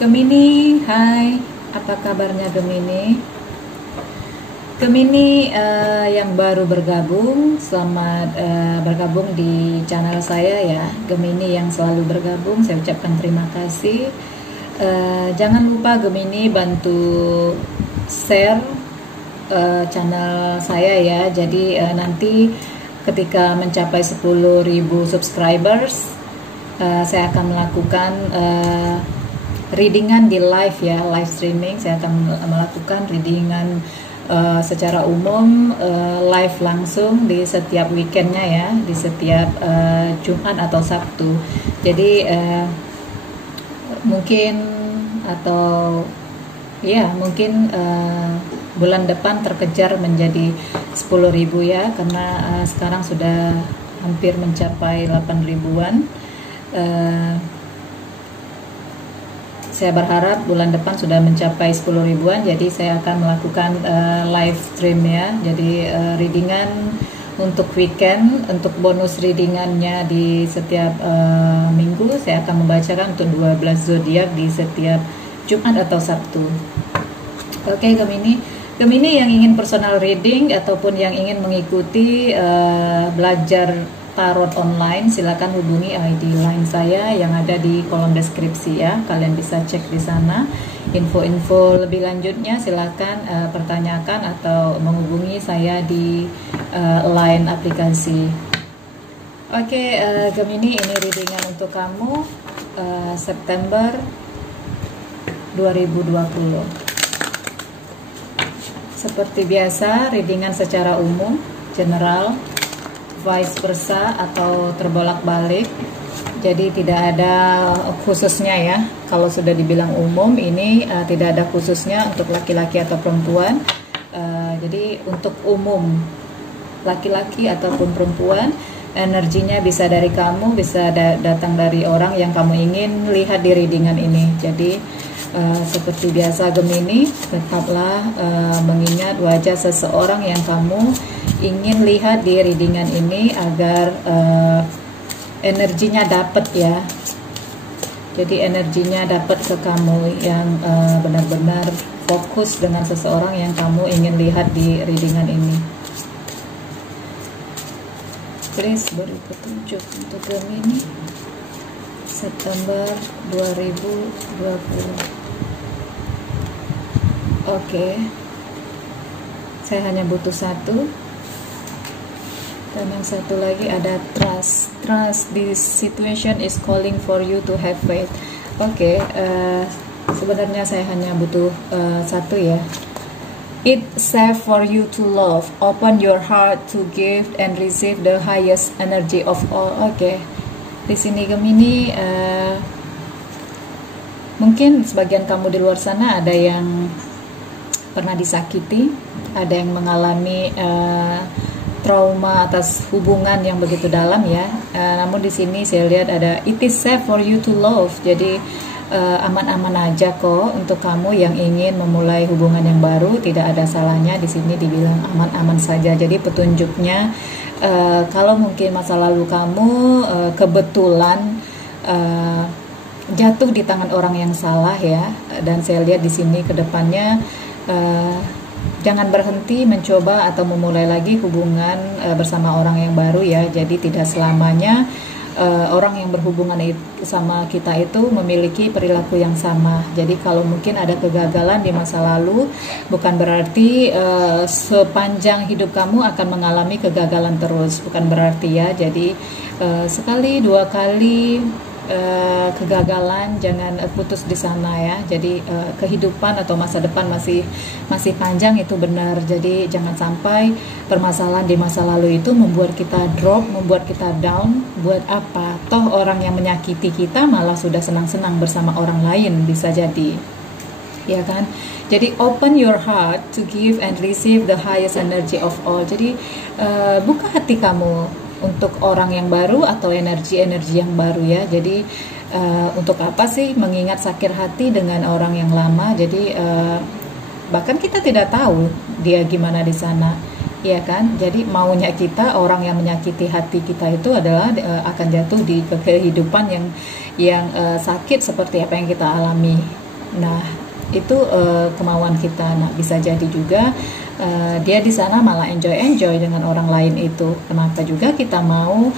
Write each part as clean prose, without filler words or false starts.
Gemini, hai, apa kabarnya Gemini? Gemini yang baru bergabung, selamat bergabung di channel saya ya. Gemini yang selalu bergabung, saya ucapkan terima kasih. Jangan lupa Gemini bantu share channel saya ya. Jadi nanti ketika mencapai 10.000 subscribers, saya akan melakukan readingan di live ya, live streaming. Saya akan melakukan readingan secara umum, live langsung di setiap weekendnya ya, di setiap Jumat atau Sabtu. Jadi mungkin atau ya mungkin bulan depan terkejar menjadi 10.000 ya, karena sekarang sudah hampir mencapai 8.000-an. Saya berharap bulan depan sudah mencapai 10.000-an, jadi saya akan melakukan live stream ya. Jadi readingan untuk weekend, untuk bonus readingannya di setiap minggu, saya akan membacakan untuk 12 zodiak di setiap Jumat atau Sabtu. Oke, Gemini yang ingin personal reading ataupun yang ingin mengikuti belajar tarot online, silakan hubungi ID line saya yang ada di kolom deskripsi ya. Kalian bisa cek di sana info-info lebih lanjutnya. Silakan pertanyakan atau menghubungi saya di line aplikasi. Oke, Gemini, ini readingan untuk kamu September 2020. Seperti biasa, readingan secara umum, general, vice versa atau terbolak-balik. Jadi tidak ada khususnya ya. Kalau sudah dibilang umum, ini tidak ada khususnya untuk laki-laki atau perempuan. Jadi untuk umum, laki-laki ataupun perempuan, energinya bisa dari kamu, bisa datang dari orang yang kamu ingin lihat di readingan ini. Jadi seperti biasa Gemini, tetaplah mengingat wajah seseorang yang kamu ingin lihat di readingan ini agar energinya dapat ya. Jadi energinya dapat ke kamu yang benar-benar fokus dengan seseorang yang kamu ingin lihat di readingan ini. Please beri petunjuk untuk Gemini September 2020. Oke, saya hanya butuh satu. Dan yang satu lagi ada trust. Trust, this situation is calling for you to have faith. Oke, sebenarnya saya hanya butuh satu ya. It's safe for you to love. Open your heart to give and receive the highest energy of all. Oke, di sini Gemini, mungkin sebagian kamu di luar sana ada yang pernah disakiti, ada yang mengalami trauma atas hubungan yang begitu dalam ya. Namun di sini saya lihat ada it is safe for you to love. Jadi aman-aman aja kok untuk kamu yang ingin memulai hubungan yang baru. Tidak ada salahnya di sini dibilang aman-aman saja. Jadi petunjuknya kalau mungkin masa lalu kamu kebetulan jatuh di tangan orang yang salah ya. Dan saya lihat di sini ke depannya jangan berhenti mencoba atau memulai lagi hubungan bersama orang yang baru ya. Jadi tidak selamanya orang yang berhubungan sama kita itu memiliki perilaku yang sama. Jadi kalau mungkin ada kegagalan di masa lalu, bukan berarti sepanjang hidup kamu akan mengalami kegagalan terus, bukan berarti ya. Jadi sekali dua kali kegagalan jangan putus di sana ya. Jadi kehidupan atau masa depan masih panjang, itu benar. Jadi jangan sampai permasalahan di masa lalu itu membuat kita drop, membuat kita down. Buat apa? Toh orang yang menyakiti kita malah sudah senang-senang bersama orang lain, bisa jadi ya kan. Jadi open your heart to give and receive the highest energy of all. Jadi buka hati kamu untuk orang yang baru atau energi-energi yang baru ya. Jadi untuk apa sih mengingat sakit hati dengan orang yang lama? Jadi bahkan kita tidak tahu dia gimana di sana, ya kan? Jadi maunya kita orang yang menyakiti hati kita itu adalah akan jatuh di kehidupan yang sakit seperti apa yang kita alami Nah, itu kemauan kita. Nah, bisa jadi juga dia di sana malah enjoy dengan orang lain itu. Kenapa juga kita mau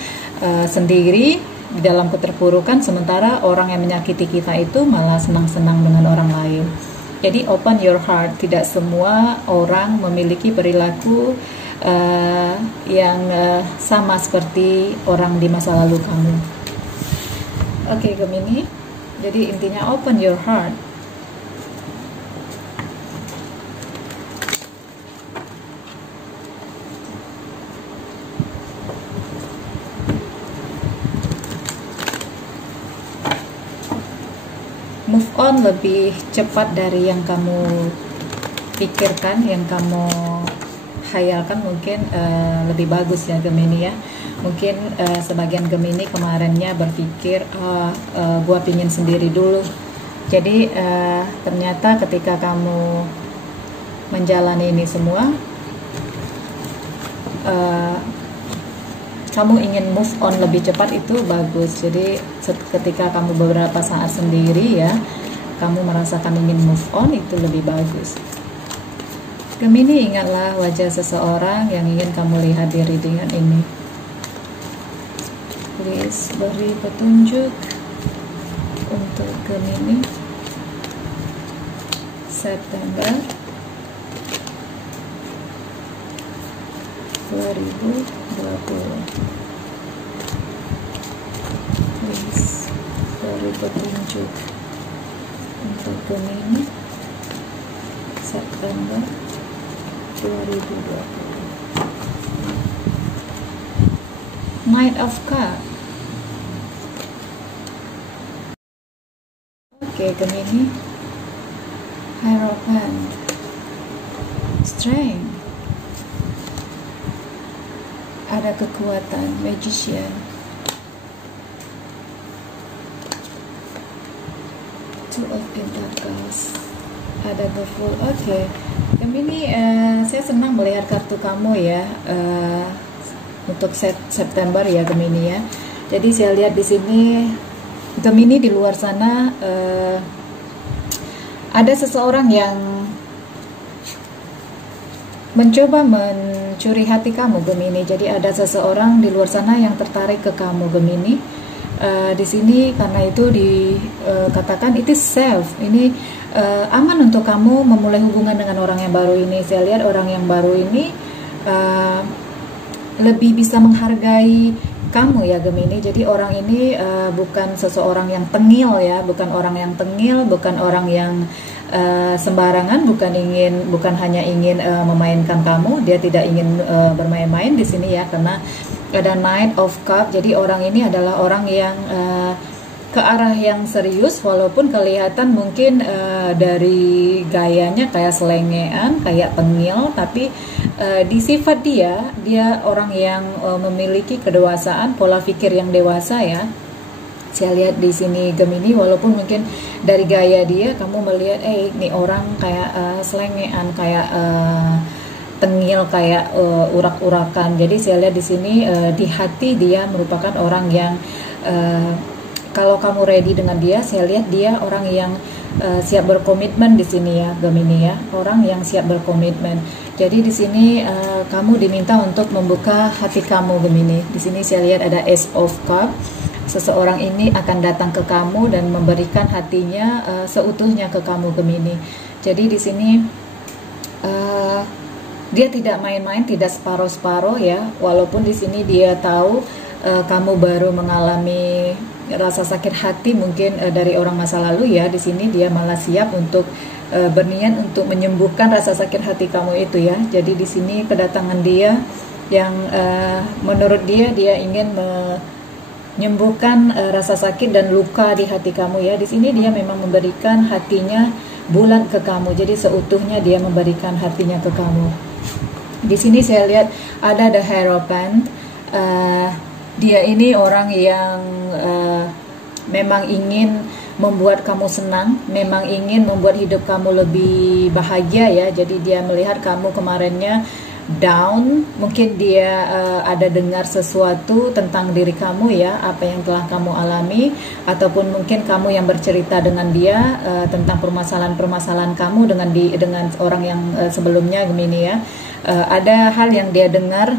sendiri di dalam keterpurukan, sementara orang yang menyakiti kita itu malah senang-senang dengan orang lain. Jadi open your heart. Tidak semua orang memiliki perilaku yang sama seperti orang di masa lalu kamu. Oke, Gemini. Jadi intinya open your heart. Move on lebih cepat dari yang kamu pikirkan, yang kamu hayalkan, mungkin lebih bagus ya Gemini ya. Mungkin sebagian Gemini kemarinnya berpikir gua pingin sendiri dulu. Jadi ternyata ketika kamu menjalani ini semua, kamu ingin move on lebih cepat, itu bagus. Jadi ketika kamu beberapa saat sendiri ya, kamu merasakan ingin move on, itu lebih bagus. Gemini, ingatlah wajah seseorang yang ingin kamu lihat di readingan ini. Please beri petunjuk untuk Gemini September 2020. Please beri petunjuk untuk Gemini September 2020. Knight of Cups. Oke, Gemini. Hierophant. Strength. Ada kekuatan. Magician. Two of Pentacles. Ada the Fool. Oke, Gemini, saya senang melihat kartu kamu ya. Untuk September ya Gemini ya. Jadi saya lihat di sini Gemini di luar sana ada seseorang yang mencoba mencuri hati kamu Gemini. Jadi ada seseorang di luar sana yang tertarik ke kamu Gemini. Di sini karena itu dikatakan it is safe. Ini aman untuk kamu memulai hubungan dengan orang yang baru ini. Saya lihat orang yang baru ini lebih bisa menghargai kamu ya Gemini. Jadi orang ini bukan seseorang yang tengil ya, bukan orang yang tengil, bukan orang yang sembarangan, bukan hanya ingin memainkan kamu. Dia tidak ingin bermain-main di sini ya, karena ada Knight of Cups. Jadi orang ini adalah orang yang ke arah yang serius, walaupun kelihatan mungkin dari gayanya kayak selengean, kayak tengil, tapi di sifat dia orang yang memiliki kedewasaan, pola pikir yang dewasa ya. Saya lihat di sini Gemini, walaupun mungkin dari gaya dia kamu melihat ini orang kayak selengean, kayak tengil, kayak urak-urakan. Jadi saya lihat di sini di hati dia merupakan orang yang kalau kamu ready dengan dia, saya lihat dia orang yang siap berkomitmen di sini ya Gemini ya, orang yang siap berkomitmen. Jadi di sini kamu diminta untuk membuka hati kamu Gemini. Di sini saya lihat ada Ace of Cups. Seseorang ini akan datang ke kamu dan memberikan hatinya seutuhnya ke kamu Gemini. Jadi di sini dia tidak main-main, tidak separuh-separuh ya. Walaupun di sini dia tahu kamu baru mengalami rasa sakit hati mungkin dari orang masa lalu ya. Di sini dia malah siap untuk berniat untuk menyembuhkan rasa sakit hati kamu itu ya. Jadi di sini kedatangan dia yang menurut dia ingin menyembuhkan rasa sakit dan luka di hati kamu ya. Di sini dia memang memberikan hatinya bulat ke kamu. Jadi seutuhnya dia memberikan hatinya ke kamu. Di sini saya lihat ada the Hierophant. Dia ini orang yang memang ingin membuat kamu senang, memang ingin membuat hidup kamu lebih bahagia ya. Jadi dia melihat kamu kemarinnya down, mungkin dia ada dengar sesuatu tentang diri kamu ya, apa yang telah kamu alami, ataupun mungkin kamu yang bercerita dengan dia tentang permasalahan-permasalahan kamu dengan orang yang sebelumnya Gemini ya. Ada hal yang dia dengar,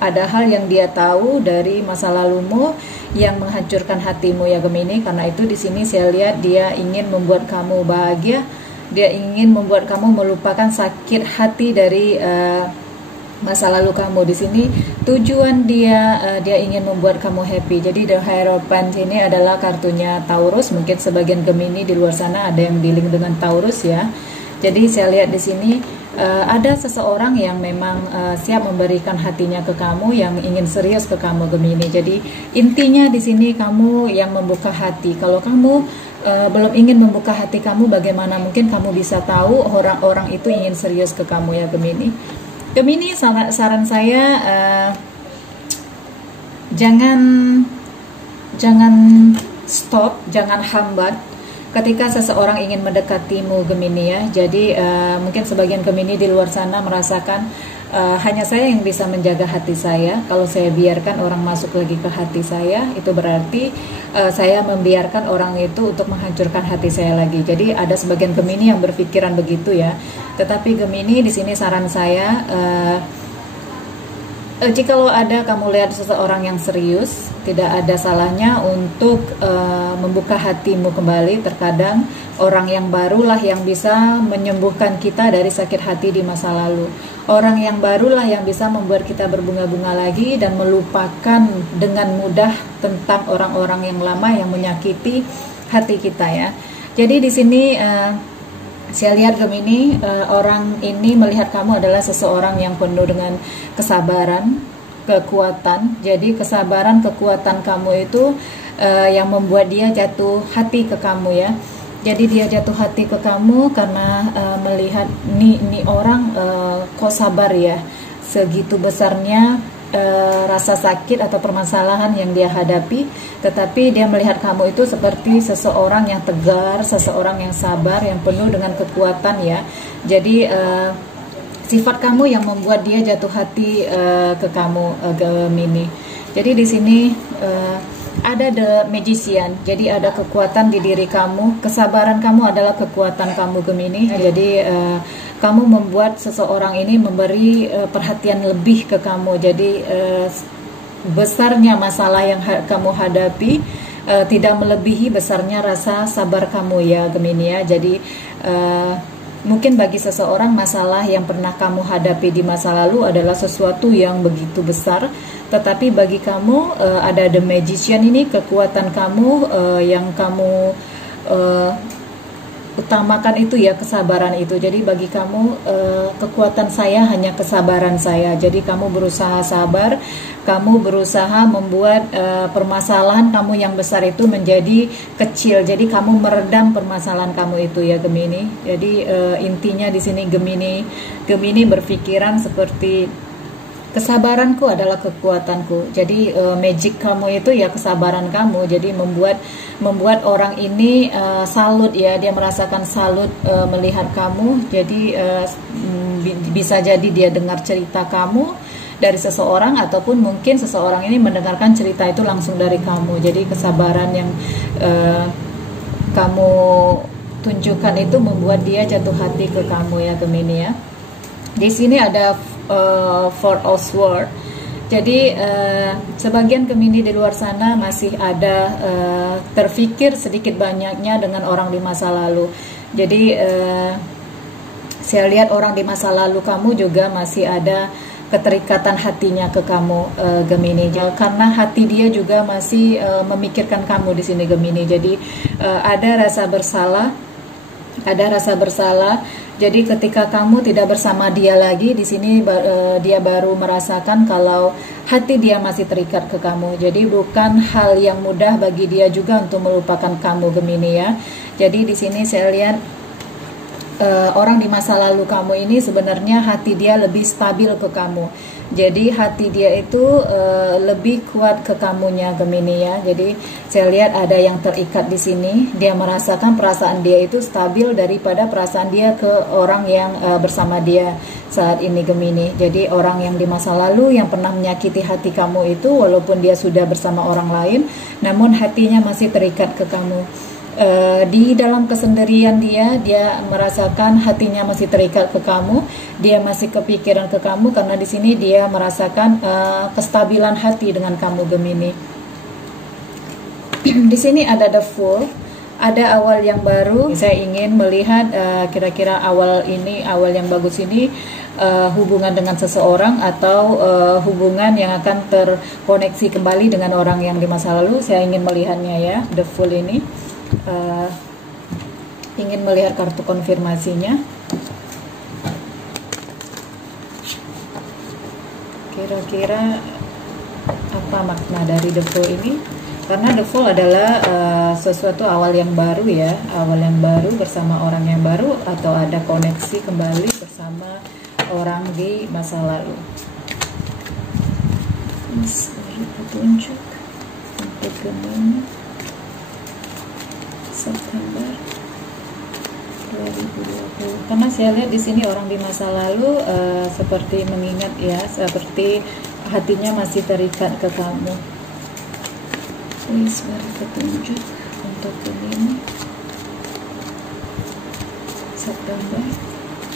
ada hal yang dia tahu dari masa lalumu yang menghancurkan hatimu ya Gemini. Karena itu di sini saya lihat dia ingin membuat kamu bahagia, dia ingin membuat kamu melupakan sakit hati dari masa lalu kamu. Di sini tujuan dia ingin membuat kamu happy. Jadi the Hierophant ini adalah kartunya Taurus. Mungkin sebagian Gemini di luar sana ada yang dealing dengan Taurus ya. Jadi saya lihat di sini ada seseorang yang memang siap memberikan hatinya ke kamu, yang ingin serius ke kamu Gemini. Jadi intinya di sini kamu yang membuka hati. Kalau kamu belum ingin membuka hati kamu, bagaimana mungkin kamu bisa tahu orang-orang itu ingin serius ke kamu ya Gemini. Gemini, saran saya jangan stop, jangan hambat ketika seseorang ingin mendekatimu Gemini ya. Jadi mungkin sebagian Gemini di luar sana merasakan hanya saya yang bisa menjaga hati saya. Kalau saya biarkan orang masuk lagi ke hati saya, itu berarti saya membiarkan orang itu untuk menghancurkan hati saya lagi. Jadi ada sebagian Gemini yang berpikiran begitu ya. Tetapi Gemini, di sini saran saya, jikalau ada kamu lihat seseorang yang serius, tidak ada salahnya untuk membuka hatimu kembali. Terkadang orang yang barulah yang bisa menyembuhkan kita dari sakit hati di masa lalu. Orang yang barulah yang bisa membuat kita berbunga-bunga lagi dan melupakan dengan mudah tentang orang-orang yang lama yang menyakiti hati kita ya. Jadi di sini saya lihat Gemini, orang ini melihat kamu adalah seseorang yang penuh dengan kesabaran, kekuatan. Jadi kesabaran, kekuatan kamu itu yang membuat dia jatuh hati ke kamu ya. Jadi dia jatuh hati ke kamu karena melihat nih orang kok sabar ya, segitu besarnya rasa sakit atau permasalahan yang dia hadapi, tetapi dia melihat kamu itu seperti seseorang yang tegar, seseorang yang sabar, yang penuh dengan kekuatan ya. Jadi sifat kamu yang membuat dia jatuh hati ke kamu Gemini. Jadi di sini ada the magician, jadi ada kekuatan di diri kamu. Kesabaran kamu adalah kekuatan kamu Gemini. Jadi kamu membuat seseorang ini memberi perhatian lebih ke kamu. Jadi besarnya masalah yang kamu hadapi tidak melebihi besarnya rasa sabar kamu ya Gemini ya. Jadi mungkin bagi seseorang masalah yang pernah kamu hadapi di masa lalu adalah sesuatu yang begitu besar, tetapi bagi kamu ada the magician ini, kekuatan kamu yang kamu utamakan itu ya, kesabaran itu. Jadi bagi kamu kekuatan saya hanya kesabaran saya. Jadi kamu berusaha sabar, kamu berusaha membuat permasalahan kamu yang besar itu menjadi kecil. Jadi kamu meredam permasalahan kamu itu ya Gemini. Jadi intinya di sini Gemini berpikiran seperti kesabaranku adalah kekuatanku. Jadi magic kamu itu ya kesabaran kamu. Jadi membuat orang ini salut ya, dia merasakan salut melihat kamu. Jadi bisa jadi dia dengar cerita kamu dari seseorang, ataupun mungkin seseorang ini mendengarkan cerita itu langsung dari kamu. Jadi kesabaran yang kamu tunjukkan itu membuat dia jatuh hati ke kamu ya Gemini ya. Di sini ada Four of Swords. Jadi sebagian Gemini di luar sana masih ada terfikir sedikit banyaknya dengan orang di masa lalu. Jadi saya lihat orang di masa lalu kamu juga masih ada keterikatan hatinya ke kamu Gemini. Karena hati dia juga masih memikirkan kamu di sini Gemini. Jadi ada rasa bersalah. Jadi ketika kamu tidak bersama dia lagi, di sini dia baru merasakan kalau hati dia masih terikat ke kamu. Jadi bukan hal yang mudah bagi dia juga untuk melupakan kamu Gemini ya. Jadi di sini saya lihat orang di masa lalu kamu ini sebenarnya hati dia lebih stabil ke kamu. Jadi hati dia itu lebih kuat ke kamunya, Gemini ya. Jadi saya lihat ada yang terikat di sini. Dia merasakan perasaan dia itu stabil daripada perasaan dia ke orang yang bersama dia saat ini, Gemini. Jadi orang yang di masa lalu yang pernah menyakiti hati kamu itu, walaupun dia sudah bersama orang lain, namun hatinya masih terikat ke kamu. Di dalam kesendirian dia merasakan hatinya masih terikat ke kamu, dia masih kepikiran ke kamu, karena di sini dia merasakan kestabilan hati dengan kamu, Gemini. Di sini ada The Fool, ada awal yang baru. Saya ingin melihat kira-kira awal yang bagus ini hubungan dengan seseorang atau hubungan yang akan terkoneksi kembali dengan orang yang di masa lalu. Saya ingin melihatnya ya, The Fool ini. Ingin melihat kartu konfirmasinya. Kira-kira apa makna dari The Fool ini? Karena The Fool adalah sesuatu awal yang baru ya, awal yang baru bersama orang yang baru, atau ada koneksi kembali bersama orang di masa lalu. Ini petunjuk untuk Gemini September 2020. Karena saya lihat di sini orang di masa lalu seperti mengingat ya, seperti hatinya masih terikat ke kamu. Please beri petunjuk untuk Gemini September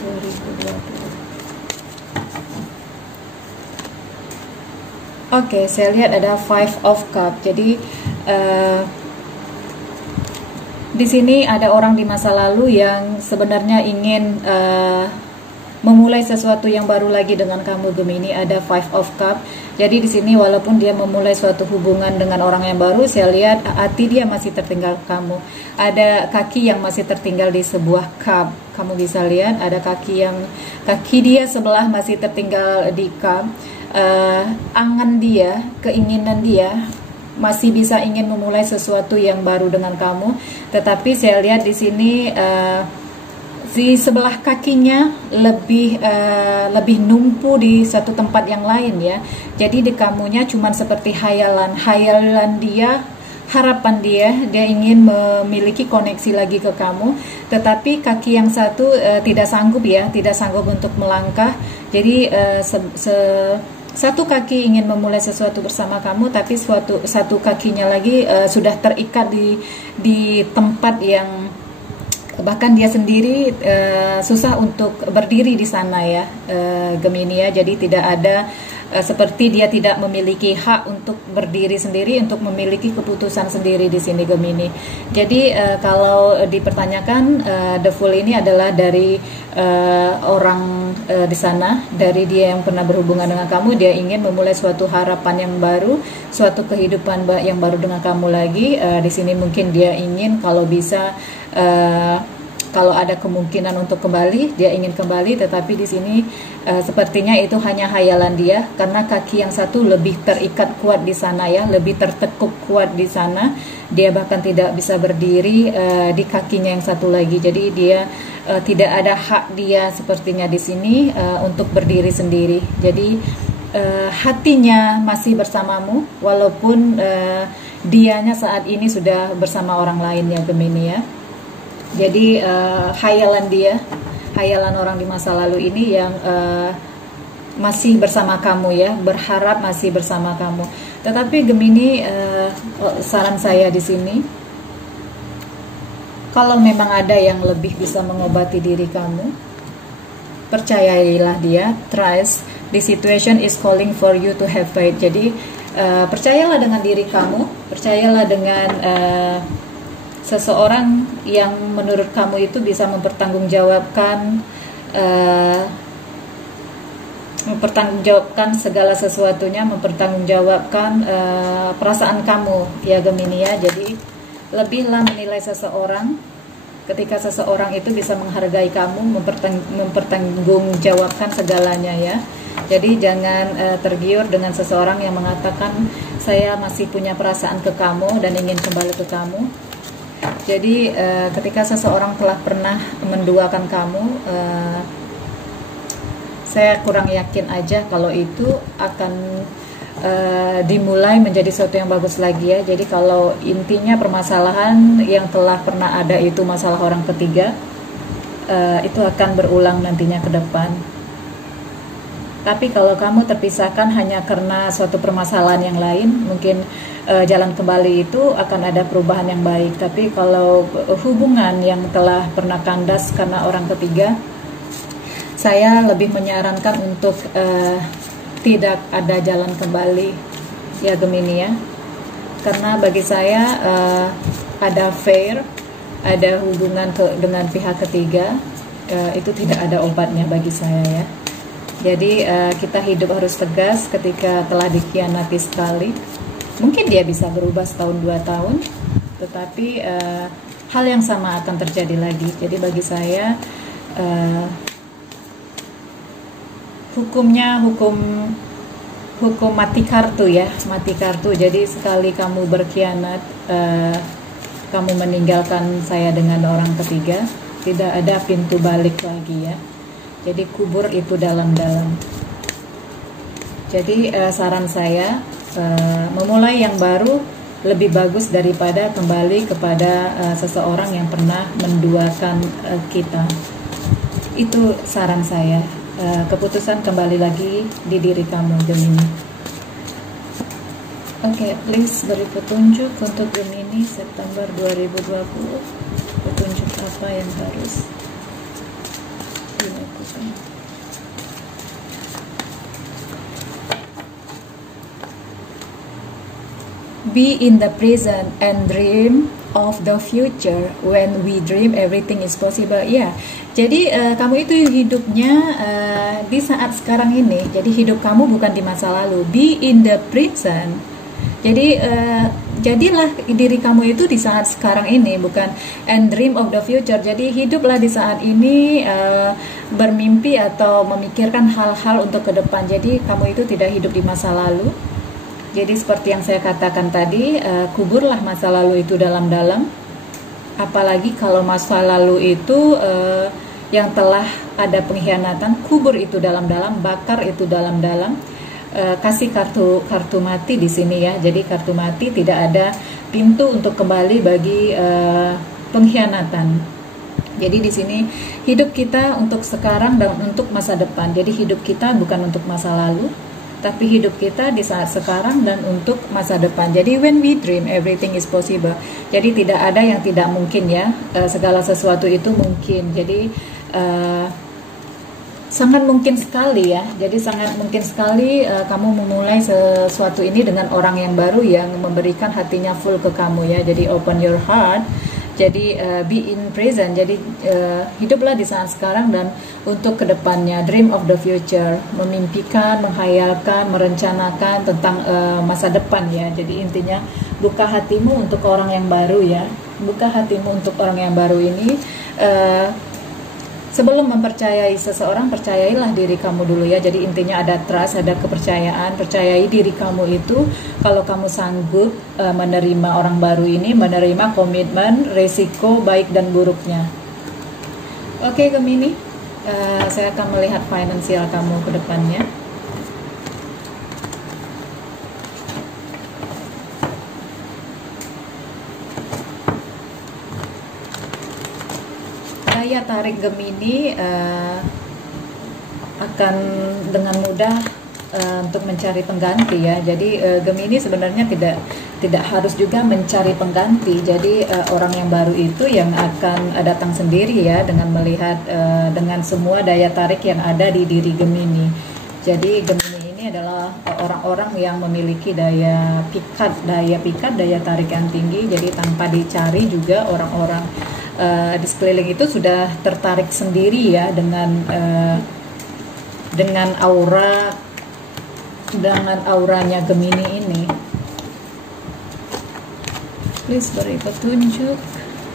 2020. Oke, saya lihat ada Five of Cups. Jadi di sini ada orang di masa lalu yang sebenarnya ingin memulai sesuatu yang baru lagi dengan kamu, Gemini. Ada Five of Cups. Jadi di sini walaupun dia memulai suatu hubungan dengan orang yang baru, saya lihat hati dia masih tertinggal kamu. Ada kaki yang masih tertinggal di sebuah cup. Kamu bisa lihat ada kaki dia sebelah masih tertinggal di cup. Angan dia, keinginan dia masih bisa ingin memulai sesuatu yang baru dengan kamu, tetapi saya lihat di sini di sebelah kakinya lebih numpu di satu tempat yang lain ya. Jadi di kamunya cuman seperti hayalan dia, harapan dia ingin memiliki koneksi lagi ke kamu, tetapi kaki yang satu tidak sanggup untuk melangkah. Jadi satu kaki ingin memulai sesuatu bersama kamu, tapi satu kakinya lagi sudah terikat di tempat yang bahkan dia sendiri susah untuk berdiri di sana ya, Gemini ya. Jadi tidak ada seperti dia tidak memiliki hak untuk berdiri sendiri, untuk memiliki keputusan sendiri di sini, Gemini. Jadi kalau dipertanyakan, The Fool ini adalah dari orang di sana, dari dia yang pernah berhubungan dengan kamu. Dia ingin memulai suatu harapan yang baru, suatu kehidupan yang baru dengan kamu lagi. Di sini mungkin dia ingin kalau bisa kalau ada kemungkinan untuk kembali, dia ingin kembali, tetapi di sini sepertinya itu hanya hayalan dia, karena kaki yang satu lebih terikat kuat di sana ya, lebih tertekuk kuat di sana. Dia bahkan tidak bisa berdiri di kakinya yang satu lagi. Jadi dia tidak ada hak dia sepertinya di sini untuk berdiri sendiri. Jadi hatinya masih bersamamu, walaupun dianya saat ini sudah bersama orang lain ya, Gemini ya. Jadi hayalan orang di masa lalu ini yang masih bersama kamu ya, berharap masih bersama kamu. Tetapi Gemini, saran saya di sini, kalau memang ada yang lebih bisa mengobati diri kamu, percayailah dia. Trust, the situation is calling for you to have faith. Jadi percayalah dengan diri kamu, percayalah dengan seseorang yang menurut kamu itu bisa mempertanggungjawabkan segala sesuatunya, mempertanggungjawabkan perasaan kamu ya, Gemini ya. Jadi lebihlah menilai seseorang ketika seseorang itu bisa menghargai kamu, mempertanggungjawabkan segalanya ya. Jadi jangan tergiur dengan seseorang yang mengatakan saya masih punya perasaan ke kamu dan ingin kembali ke kamu. Jadi ketika seseorang telah pernah menduakan kamu, saya kurang yakin aja kalau itu akan dimulai menjadi sesuatu yang bagus lagi ya. Jadi kalau intinya permasalahan yang telah pernah ada itu masalah orang ketiga, itu akan berulang nantinya ke depan. Tapi kalau kamu terpisahkan hanya karena suatu permasalahan yang lain, mungkin jalan kembali itu akan ada perubahan yang baik. Tapi kalau hubungan yang telah pernah kandas karena orang ketiga, saya lebih menyarankan untuk tidak ada jalan kembali ya Gemini ya. Karena bagi saya ada affair, ada hubungan dengan pihak ketiga, itu tidak ada obatnya bagi saya ya. Jadi kita hidup harus tegas ketika telah dikhianati sekali. Mungkin dia bisa berubah setahun 2 tahun, tetapi hal yang sama akan terjadi lagi. Jadi bagi saya hukumnya hukum mati kartu ya, mati kartu. Jadi sekali kamu berkhianat, kamu meninggalkan saya dengan orang ketiga, tidak ada pintu balik lagi ya. Jadi kubur itu dalam-dalam. Jadi saran saya memulai yang baru lebih bagus daripada kembali kepada seseorang yang pernah menduakan kita. Itu saran saya. Keputusan kembali lagi di diri kamu Gemini. Oke, please beri petunjuk untuk Gemini September 2020. Petunjuk apa yang harus dilakukan? Be in the present and dream of the future. When we dream, everything is possible. Ya, jadi kamu itu hidupnya di saat sekarang ini. Jadi hidup kamu bukan di masa lalu. Be in the present. Jadi jadilah diri kamu itu di saat sekarang ini, bukan and dream of the future. Jadi hiduplah di saat ini, bermimpi atau memikirkan hal-hal untuk ke depan. Jadi kamu itu tidak hidup di masa lalu. Jadi seperti yang saya katakan tadi, kuburlah masa lalu itu dalam-dalam. Apalagi kalau masa lalu itu yang telah ada pengkhianatan, kubur itu dalam-dalam, bakar itu dalam-dalam. Kasih kartu mati di sini ya. Jadi kartu mati, tidak ada pintu untuk kembali bagi pengkhianatan. Jadi di sini hidup kita untuk sekarang dan untuk masa depan. Jadi hidup kita bukan untuk masa lalu, tapi hidup kita di saat sekarang dan untuk masa depan. Jadi when we dream, everything is possible. Jadi tidak ada yang tidak mungkin ya. Segala sesuatu itu mungkin. Jadi sangat mungkin sekali ya. Jadi sangat mungkin sekali kamu memulai sesuatu ini dengan orang yang baru yang memberikan hatinya full ke kamu ya. Jadi open your heart. Jadi be in present. Jadi hiduplah di saat sekarang dan untuk kedepannya. Dream of the future. Memimpikan, menghayalkan, merencanakan tentang masa depan ya. Jadi intinya buka hatimu untuk orang yang baru ya. Buka hatimu untuk orang yang baru ini. Sebelum mempercayai seseorang, percayailah diri kamu dulu ya. Jadi intinya ada trust, ada kepercayaan. Percayai diri kamu itu kalau kamu sanggup menerima orang baru ini, menerima komitmen, resiko baik dan buruknya. Oke Gemini, saya akan melihat finansial kamu ke depannya. Daya tarik Gemini akan dengan mudah untuk mencari pengganti ya. Jadi Gemini sebenarnya tidak harus juga mencari pengganti. Jadi orang yang baru itu yang akan datang sendiri ya, dengan melihat dengan semua daya tarik yang ada di diri Gemini. Jadi Gemini ini adalah orang-orang yang memiliki daya pikat, daya tarik yang tinggi. Jadi tanpa dicari juga orang-orang di sekeliling itu sudah tertarik sendiri ya dengan auranya Gemini ini. Please beri petunjuk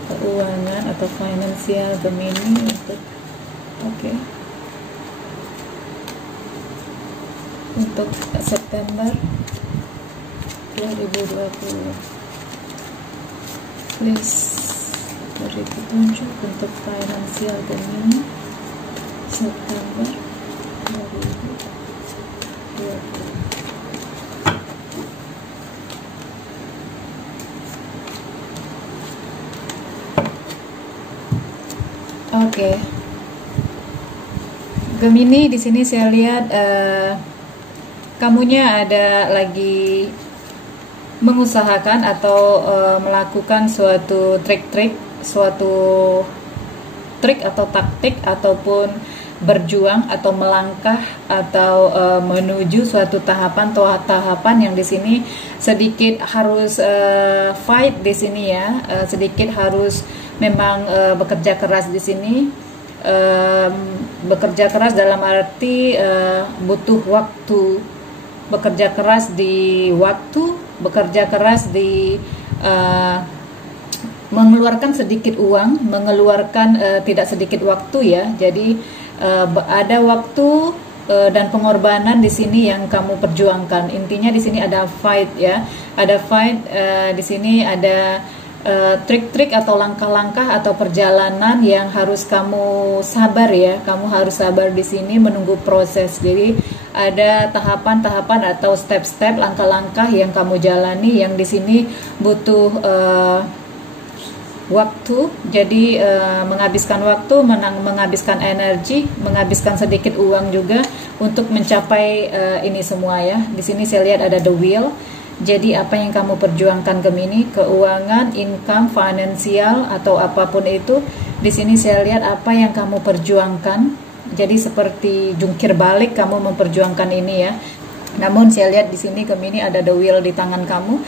keuangan atau finansial Gemini untuk September 2020. Please beri petunjuk untuk finansial Gemini September 2020. Oke. Gemini, di sini saya lihat kamunya ada lagi mengusahakan atau melakukan suatu trik-trik, suatu trik atau taktik, ataupun berjuang atau melangkah atau menuju suatu tahapan yang di sini sedikit harus fight di sini ya, sedikit harus memang bekerja keras di sini. Bekerja keras dalam arti butuh waktu, bekerja keras di waktu, bekerja keras di mengeluarkan sedikit uang, mengeluarkan tidak sedikit waktu ya. Jadi ada waktu dan pengorbanan di sini yang kamu perjuangkan. Intinya di sini ada fight ya, ada fight di sini ada trik-trik atau langkah-langkah atau perjalanan yang harus kamu sabar ya. Kamu harus sabar di sini menunggu proses. Jadi ada tahapan-tahapan atau step-step, langkah-langkah yang kamu jalani yang di sini butuh waktu. Jadi menghabiskan waktu, menghabiskan energi, menghabiskan sedikit uang juga untuk mencapai ini semua ya. Di sini saya lihat ada the wheel. Jadi apa yang kamu perjuangkan Gemini, keuangan, income, finansial atau apapun itu, di sini saya lihat apa yang kamu perjuangkan. Jadi seperti jungkir balik kamu memperjuangkan ini ya. Namun saya lihat di sini Gemini ada the wheel di tangan kamu.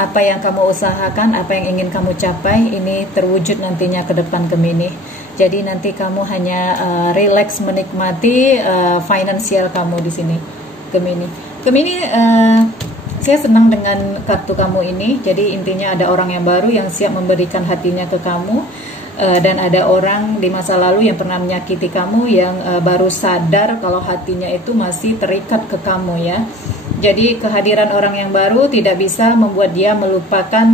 Apa yang kamu usahakan, apa yang ingin kamu capai, ini terwujud nantinya ke depan Gemini. Jadi nanti kamu hanya relax menikmati finansial kamu di sini Gemini. Gemini, saya senang dengan kartu kamu ini. Jadi intinya ada orang yang baru yang siap memberikan hatinya ke kamu, dan ada orang di masa lalu yang pernah menyakiti kamu yang baru sadar kalau hatinya itu masih terikat ke kamu ya. Jadi kehadiran orang yang baru tidak bisa membuat dia melupakan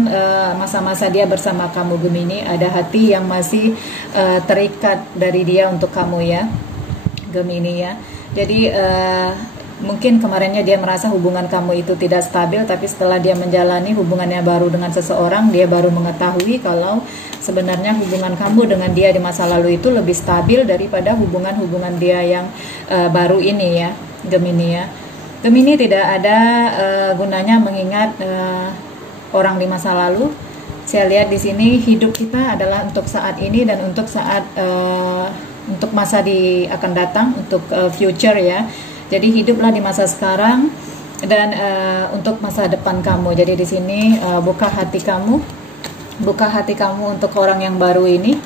masa-masa dia bersama kamu Gemini. Ada hati yang masih terikat dari dia untuk kamu ya Gemini ya. Jadi mungkin kemarinnya dia merasa hubungan kamu itu tidak stabil, tapi setelah dia menjalani hubungannya baru dengan seseorang, dia baru mengetahui kalau sebenarnya hubungan kamu dengan dia di masa lalu itu lebih stabil daripada hubungan-hubungan dia yang baru ini ya Gemini ya. Gemini, tidak ada gunanya mengingat orang di masa lalu. Saya lihat di sini hidup kita adalah untuk saat ini dan untuk saat untuk masa akan datang, untuk future ya. Jadi hiduplah di masa sekarang dan untuk masa depan kamu. Jadi di sini buka hati kamu untuk orang yang baru ini,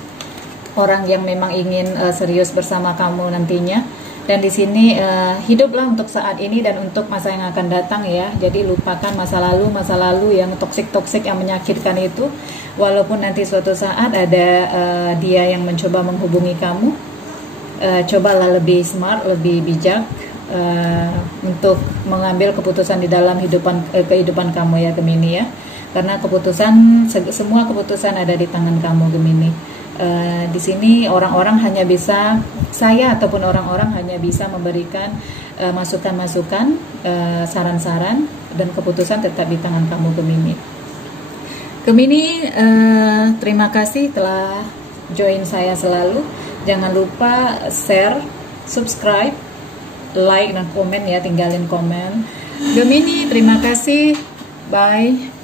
orang yang memang ingin serius bersama kamu nantinya. Dan di sini hiduplah untuk saat ini dan untuk masa yang akan datang ya. Jadi lupakan masa lalu yang toksik yang menyakitkan itu. Walaupun nanti suatu saat ada dia yang mencoba menghubungi kamu, cobalah lebih smart, lebih bijak untuk mengambil keputusan di dalam kehidupan kamu ya Gemini ya. Karena semua keputusan ada di tangan kamu Gemini. Di sini orang-orang hanya bisa, saya ataupun orang-orang hanya bisa memberikan masukan-masukan, saran-saran, dan keputusan tetap di tangan kamu Gemini. Gemini, terima kasih telah join saya selalu. Jangan lupa share, subscribe, like dan komen ya, tinggalin komen. Gemini, terima kasih. Bye.